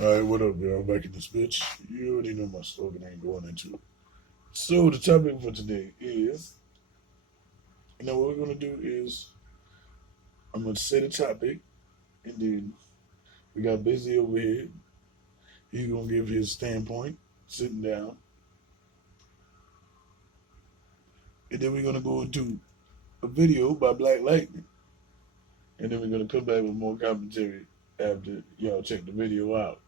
Alright, what up, y'all? Back in this bitch. You already know my slogan, I ain't going into it. So, the topic for today is, what we're going to do is, I'm going to say the topic, and then we got Busy over here. He's going to give his standpoint, sitting down. And then we're going to go into a video by Black Lightning. And then we're going to come back with more commentary after y'all check the video out.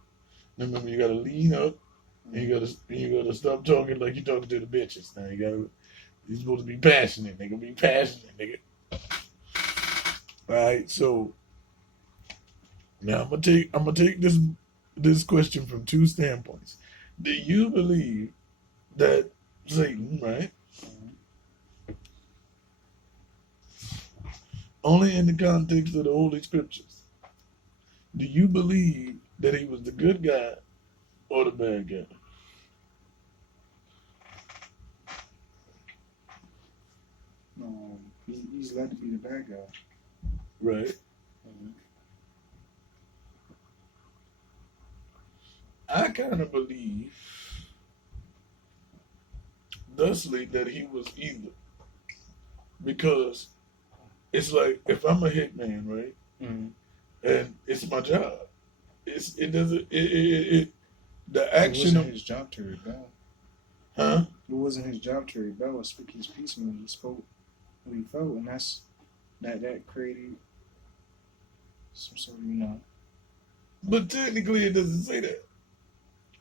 Remember, you got to lean up, and you gotta stop talking like you're talking to the bitches. Now, you're supposed to be passionate, nigga. Be passionate, nigga. All right, so now I'm gonna take this question from two standpoints. Do you believe that Satan, right? Only in the context of the Holy Scriptures. Do you believe that he was the good guy or the bad guy? He's led to be the bad guy. Right. I kind of believe, thusly, that he was either. Because it's like, if I'm a hitman, right? And it's my job. The action It wasn't his job to rebel. Huh? It wasn't his job to rebel or speak his peace when he spoke what he felt, and that created some sort of, But technically, it doesn't say that.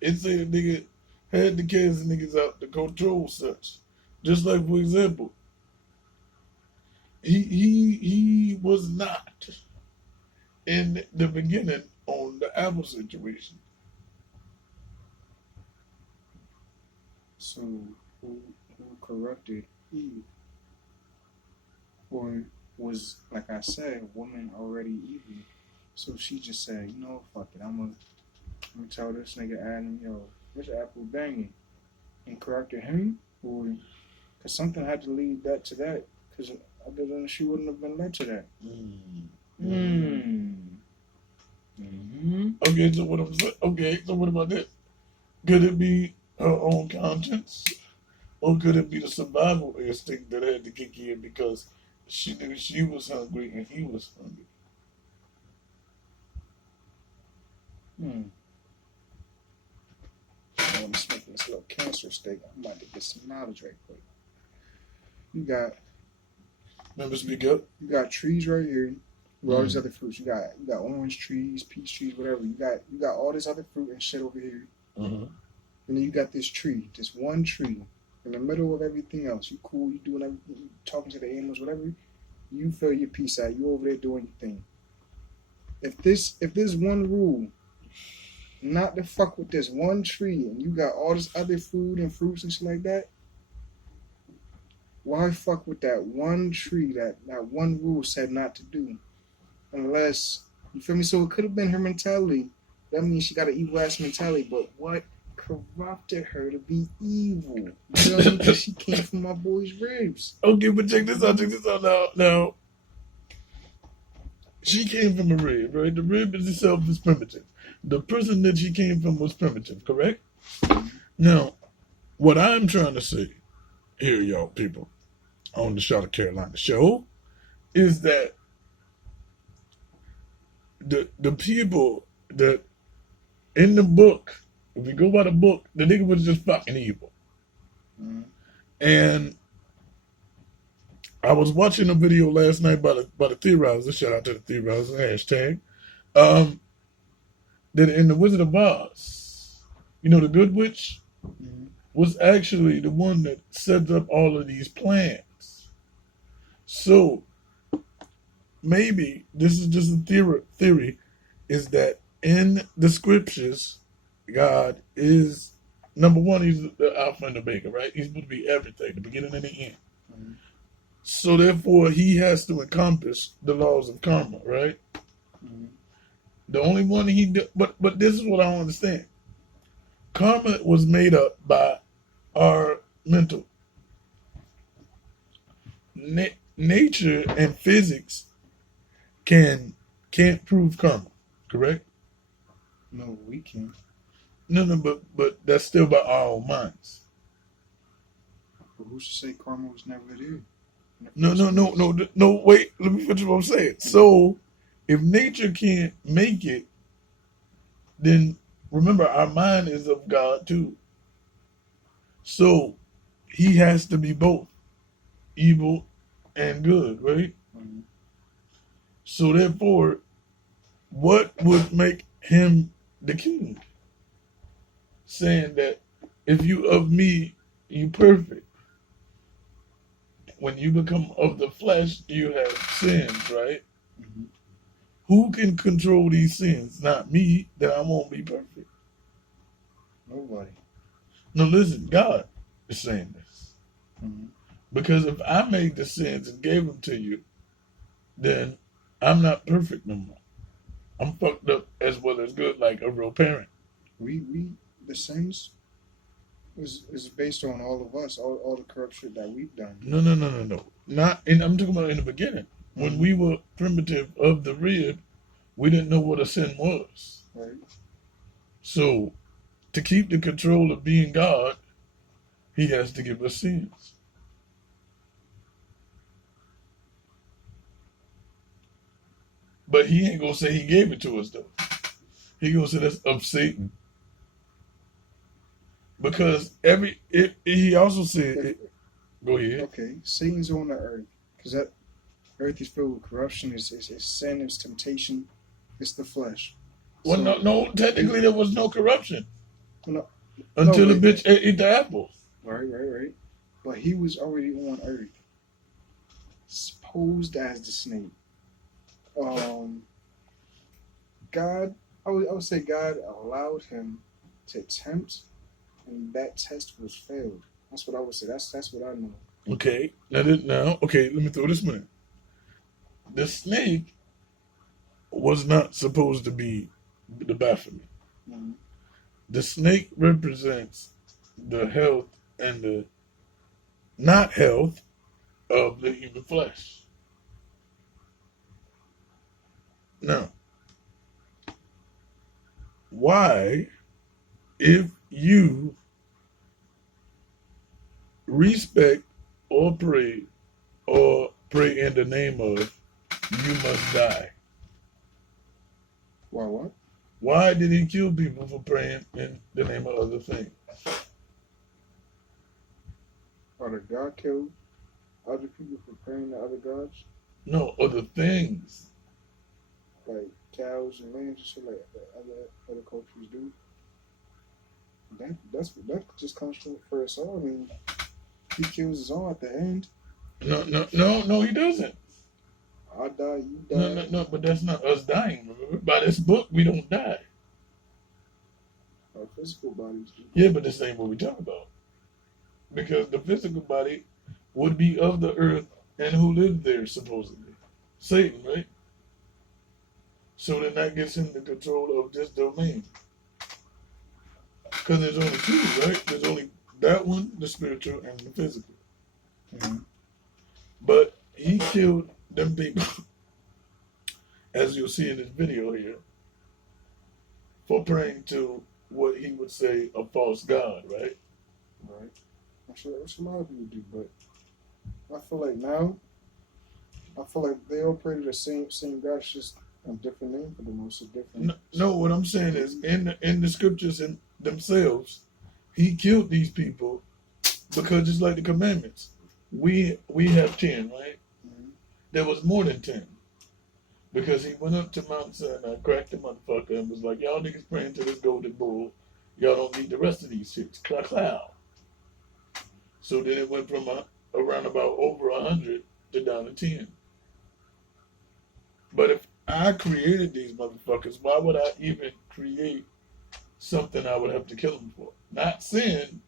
It said nigga had the cast niggas out to control such. Just like, for example, he was not in the beginning on the Apple situation. So who corrupted Eve? Or was, like I said, woman already evil? So she just said, fuck it, I'm gonna tell this nigga Adam, yo, this apple banging, and corrected him? Or, because something had to lead that to that, because other than she wouldn't have been led to that. Okay, so what about this? Could it be her own conscience? Or could it be the survival instinct that had to kick in because she knew she was hungry and he was hungry? I want to smoke this little cancer steak. I'm about to get some knowledge right quick. You got... Remember, speak up. You got trees right here with all these other fruits. You got orange trees, peach trees, whatever. You got all this other fruit and shit over here. And then you got this tree, this one tree, in the middle of everything else. You cool, you doing everything, you talking to the animals, whatever. You feel your peace out. You over there doing your thing. If this one rule, not to fuck with this one tree, and you got all this other food and fruits and shit like that, why fuck with that one tree that one rule said not to do? Unless, you feel me? So it could have been her mentality. That means she got an evil ass mentality, but what corrupted her to be evil? You know what I mean? Because she came from my boy's ribs. Okay, but check this out now. She came from a rib, right? The rib in itself is primitive. The person that she came from was primitive, correct? Now, what I'm trying to say here, y'all people, on the Charlotte Carolina show, is that the people that in the book, if we go by the book, the nigga was just fucking evil. And I was watching a video last night by the Theorizer, shout out to the Theorizer, hashtag, that in the Wizard of Oz, the Good Witch was actually the one that sets up all of these plans. So maybe this is just a theory, is that in the scriptures, God is, number one, he's the Alpha and the Omega, right? He's supposed to be everything, the beginning and the end. So therefore, he has to encompass the laws of karma, right? The only one but this is what I don't understand. Karma was made up by our mental. Nature and physics can't prove karma, correct? No, we can't. No, but that's still by our own minds. But who's to say karma was never there in the No, first no, no, place? no, no. Wait, let me finish what I'm saying. So, if nature can't make it, then remember our mind is of God too. So, He has to be both evil and good, right? Mhm. So therefore, what would make Him the king? Saying that if you of me, you perfect. When you become of the flesh, you have sins, right? Mhm. Who can control these sins? Not me, then I won't be perfect. Nobody. No, listen, God is saying this. Mhm. Because if I made the sins and gave them to you, then I'm not perfect no more. I'm fucked up as well as good, like a real parent. We the sins is based on all of us, all the corrupt shit that we've done. No. Not in. I'm talking about in the beginning when Mhm. we were primitive of the rib. We didn't know what a sin was. Right. So to keep the control of being God, He has to give us sins. But He ain't gonna say He gave it to us though. He gonna say that's of Satan because He also said If it. Go ahead. okay, Satan's on the earth because that earth is filled with corruption. It's sin. It's temptation. It's the flesh. Well, no, So no. he Technically, there was no corruption no no until the but bitch ate the apple. right. But he was already on earth, posed as the snake. Um, God, I would say God allowed him to tempt, and that test was failed. That's what I would say. That's what I know. Okay. Okay. Let me throw this one in. The snake was not supposed to be the Baphomet. Mhm. The snake represents the health and the not health of the human flesh. Now, why, if you respect or pray in the name of, you must die? Why what? Why did he kill people for praying in the name of other things? Or did God kill other people for praying to other gods, No, other things. like cows and lambs and shit like other cultures do? That just comes from for us all. I mean, he kills us all at the end. No, he doesn't. I die, you No, die. no, but that's not us dying. Remember? By this book, we don't die. Our physical bodies do. Yeah, but this ain't what we talk about. Because the physical body would be of the earth and who lived there, supposedly? Satan, right? So then that gets into control of this domain. Because there's only two, right? There's only that one, the spiritual, and the physical. Mhm. But he killed them people, as you'll see in this video here, for praying to what he would say a false god, right? Right. That's a lot of people do, but I feel like now, I feel like they all pray to the same God, it's just a different name for them. It's a different. No, what I'm saying is in the scriptures in themselves, he killed these people because just like the commandments, we have 10, right? Mhm. There was more than 10. Because he went up to Mount Sinai, cracked the motherfucker, and was like, y'all niggas praying to this golden bull. Y'all don't need the rest of these shits. Clow. So then it went from around about over 100 to down to 10. But if I created these motherfuckers, why would I even create something I would have to kill them for? Not sin,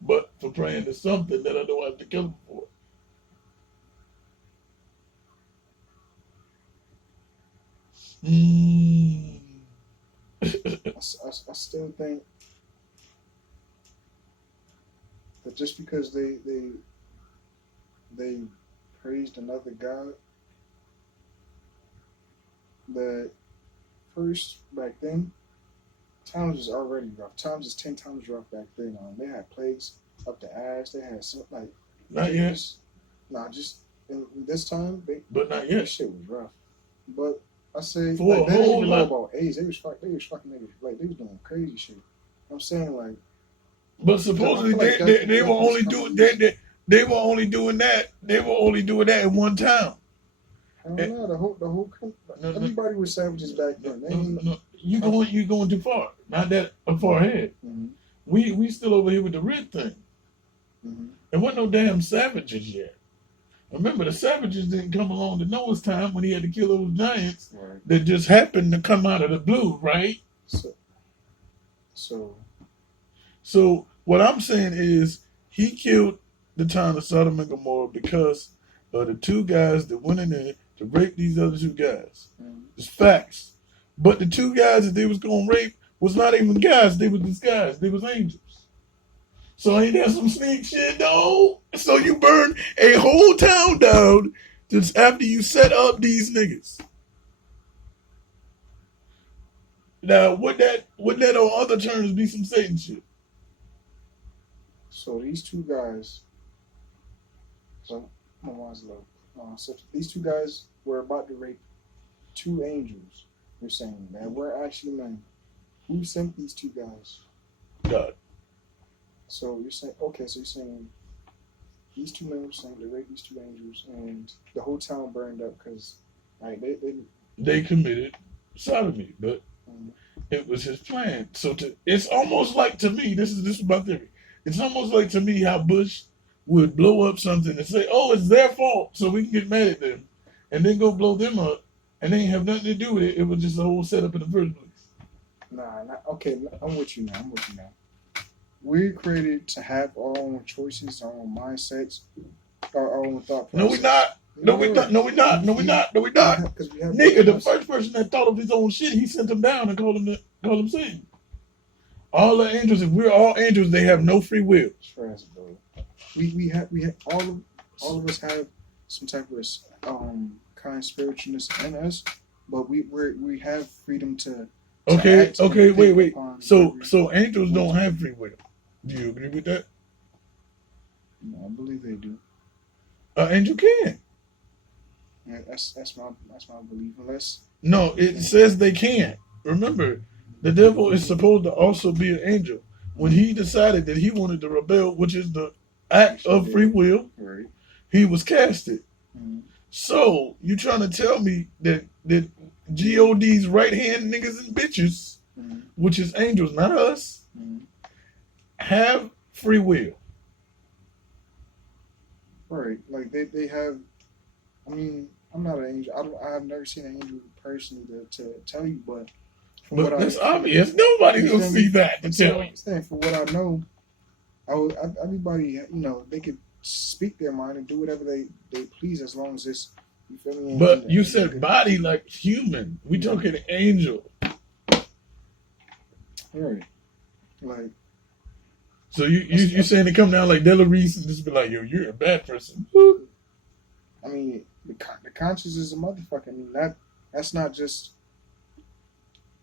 but for praying to something that I don't have to kill them for. Mm. I still think that just because they praised another God, that first back then Times was already rough. Times is 10 times rough back then. They had plagues up the ass. They had some like Not yet. Just in this time. But not That yet. shit was rough. But I say For like, a they didn't whole even know lot. about AIDS. They was fucking niggas. Like they was doing crazy shit. I'm saying like, But supposedly I feel like they were only doing they were only doing that. They were only doing that in one town. I don't know. The whole country, No, no. everybody was savages back then. No, you going too far. Not that far ahead. Mm-hmm. We still over here with the red thing. Mm-hmm. There wasn't no damn savages yet. Remember, the savages didn't come along to Noah's time when he had to kill those giants Right. that just happened to come out of the blue, right? So what I'm saying is he killed the town of Sodom and Gomorrah because of the two guys that went in there to rape these other two guys. Mm-hmm. It's facts. But the two guys that they was going to rape was not even guys. They was disguised. They was angels. So ain't that some sneak shit, though? So you burn a whole town down just after you set up these niggas. Now, would that on other terms be some Satan shit? So these two guys, so these two guys were about to rape two angels. You're saying that we're actually men. Who sent these two guys? God. So you're saying, okay, so you're saying these two men were sent to rape these two angels, and the whole town burned up because, right? They committed sodomy, but it was his plan. So it's almost like, to me, this is my theory. It's almost like, to me, how Bush would blow up something and say, "Oh, it's their fault," so we can get mad at them, and then go blow them up, and they ain't have nothing to do with it. It was just a whole setup in the first place. Okay, I'm with you now. We're created to have our own choices, our own mindsets, our own thought process. No, we're not. No, we're not. Nigga, the first person that thought of his own shit, he sent him down and called him Satan. All the angels, if we're all angels, they have no free will. Trash, bro. We have all of us have some type of kind of spiritualness in us, but we have freedom to. Okay, wait. So angels don't have free will. Do you agree with that? No, I believe they do. An angel can. Yeah, that's my belief. Unless no, it says they can't. Remember, the devil is supposed to also be an angel. When he decided that he wanted to rebel, which is the act of free will, right, he was casted. Mm-hmm. So you trying to tell me that God's right hand niggas and bitches, mm-hmm. which is angels, not us, mm-hmm. have free will? Right, like they have. I mean, I'm not an angel. I have never seen an angel personally to tell you, but that's obvious. Nobody's gonna see that to tell you. For what I know, everybody, they could speak their mind and do whatever they please as long as it's, you feel me? But you said body like human. We talking angel. Right. Like. So you saying they come down like Della Reese and just be like, yo, you're a bad person. I mean, the conscience is a motherfucker. I mean, that's not just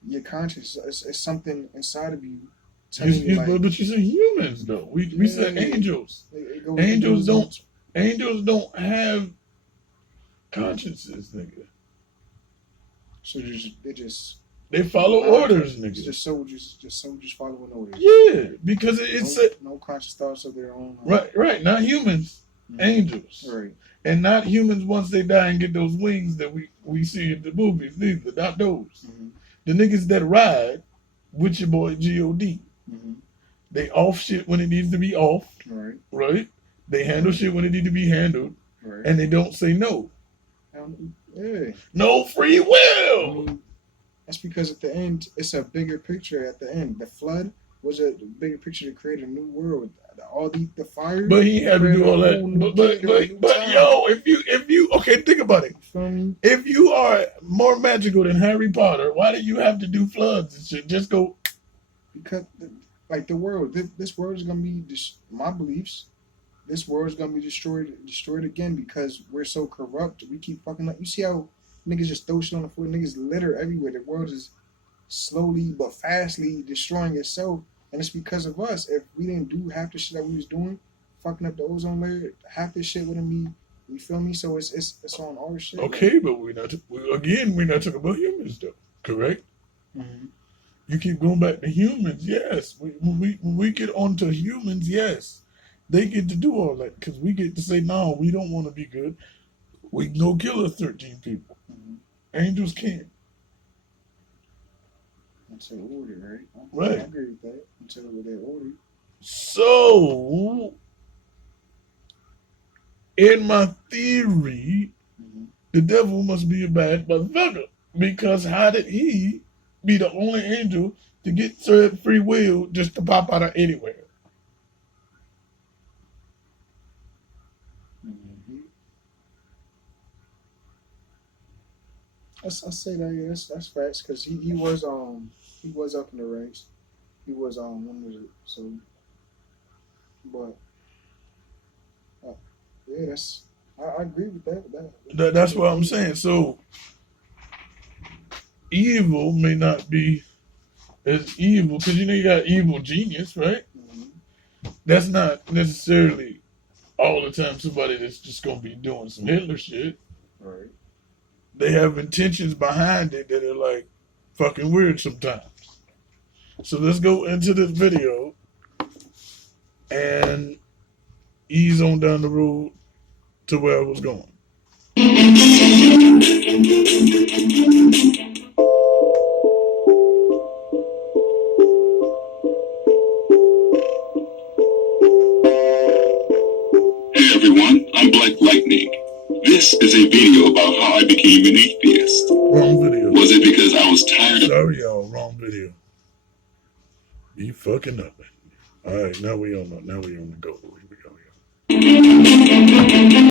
your conscience. It's something inside of you. But you said humans though. We said angels. Angels don't have consciences, nigga. So they follow orders, nigga. Just soldiers following orders. Yeah, because it's no conscious thoughts of their own. Right. Not humans, mm-hmm. angels. Right. And not humans once they die and get those wings that we see in the movies, neither. Not those. Mm-hmm. The niggas that ride with your boy G.O.D. Mm-hmm. They off shit when it needs to be off. Right? They handle shit when it needs to be handled. Right. And they don't say no. Yeah. No free will. I mean, that's because at the end, it's a bigger picture at the end. The flood was a bigger picture to create a new world. All the fire. But he had to do all that. But yo, if you okay, think about it. If you are more magical than Harry Potter, why do you have to do floods and shit? Just go. Because the world, this world is gonna be my beliefs. This world is gonna be destroyed again because we're so corrupt. We keep fucking up. You see how niggas just throw shit on the floor? Niggas litter everywhere. The world is slowly but fastly destroying itself, and it's because of us. If we didn't do half the shit that we was doing, fucking up the ozone layer, half this shit wouldn't be. You feel me? So it's on our shit. Okay, like, but we're not talking about humans though, correct? Mm-hmm. You keep going back to humans, yes. When we get onto humans, yes, they get to do all that because we get to say, no, we don't want to be good. We can go kill us 13 people. Mm-hmm. Angels can't. Until ordered, right? Right. I agree with that. Until they're ordered. So, in my theory, the devil must be a bad motherfucker because how did he be the only angel to get served free will just to pop out of anywhere? Mm-hmm. I say that, yeah, that's facts because he was up in the ranks. He was when was it? So, but yeah, I agree with that. That's what I'm saying. So evil may not be as evil because you got evil genius, right? Mm-hmm. That's not necessarily all the time somebody that's just gonna be doing some Hitler shit. Right. They have intentions behind it that are like fucking weird sometimes. So let's go into this video and ease on down the road to where I was going. Hey everyone, I'm Black Lightning. This is a video about how I became an atheist. Wrong video. Was it because I was tired of... Sorry y'all, wrong video. You fucking up. Alright, now we on the go. Here we go.